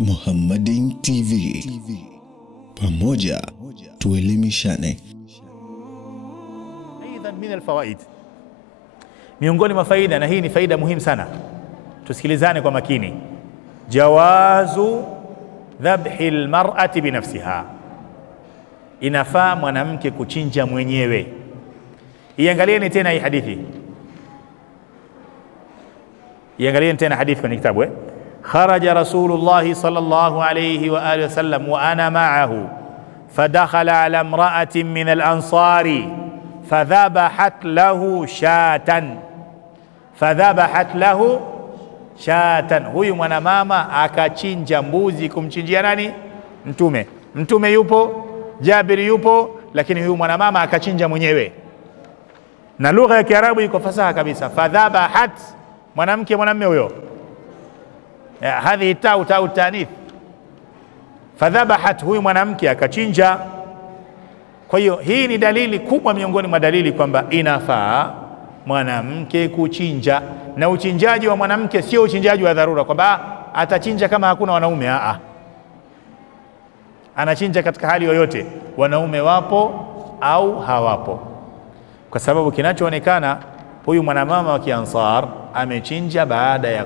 Muhammadin TV. Pamoja tuelimishane. Aidan min alfawaid, miongoni mwa faida, na hii ni faida muhimu sana, tusikilizane kwa makini. Jawazu dhabhi almar'ati binafsiha, inafaa mwanamke kuchinja mwenyewe. Iangalieni tena hii hadithi, iangalieni tena hadithi kwenye kitabu. Kharaja Rasulullah sallallahu alayhi wa alihi wasallam wa ana ma'ahu fadakhala ala imra'atin min al-ansari fadhabahat lahu shatan, fadhabahat lahu shatan. Huyu mwanamama akachinja mbuzi kumchinjia nani? Mtume. Mtume yupo, Jabir yupo, lakini huyu mwanamama akachinja mwenyewe, na lugha ya Kiarabu iko fasaha kabisa. Fadhabahat, mwanamke mwanamume huyo, hadhi tau tanith. Fadhabahat, huyu mwanamke akachinja. Kwa hiyo hii ni dalili kubwa miongoni mwa dalili kwamba inafaa mwanamke kuchinja, na uchinjaji wa mwanamke sio uchinjaji wa dharura kwamba atachinja kama hakuna wanaume. Anachinja katika hali yoyote, wanaume wapo au hawapo, kwa sababu kinachoonekana huyu mwanamama wa Kiansar amechinja baada ya